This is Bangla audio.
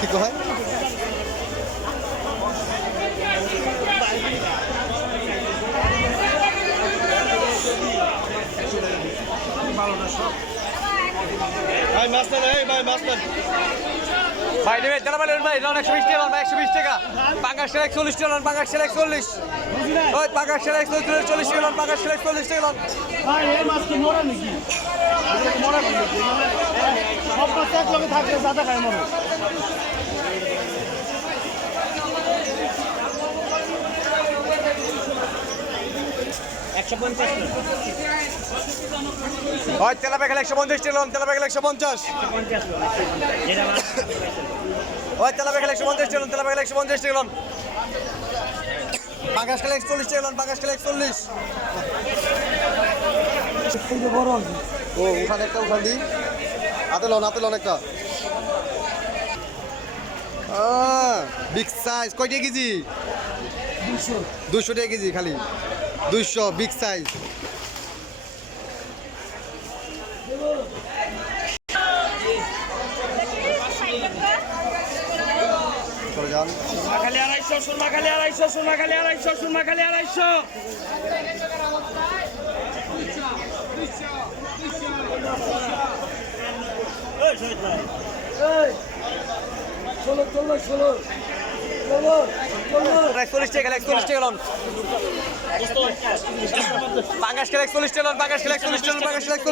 কি কয় ভাই মাছ না ভাই মাছ না ভাই নেবে তেলা ভাই ভাই 120 টাকা ভাই 120 টাকা পাঙ্গাস 140 টাকা পাঙ্গাস 140 ওই পাঙ্গাস 140 টাকা পাঙ্গাস 140 টাকা ভাই এই মাছ কি মরা নাকি মরা নাকি সব মাছ এক লগে থাকলে দাদা খায় মরে ওই তেলা প্যাকেট 150 টাকা তেলা প্যাকেট 150 ওই তেলা প্যাকেট 150 টাকা তেলা প্যাকেট 150 টাকা পাঙ্গাস 140 টাকা পাঙ্গাস 140 ও উঠান একটা উঠান দি হাতে লন একটা বিগ সাইজ কয় টাকা কেজি 200 টাকা কেজি খালি 200 বিগ সাইজ চলে যান সুরমাখালি 250 সুরমাখালি 250 সুরমাখালি 250 সুরমাখালি 140 টাকা 140 টাকা পাঙ্গাস 140 টাকা পাঙ্গাস 140 টাকা পাঙ্গাস 140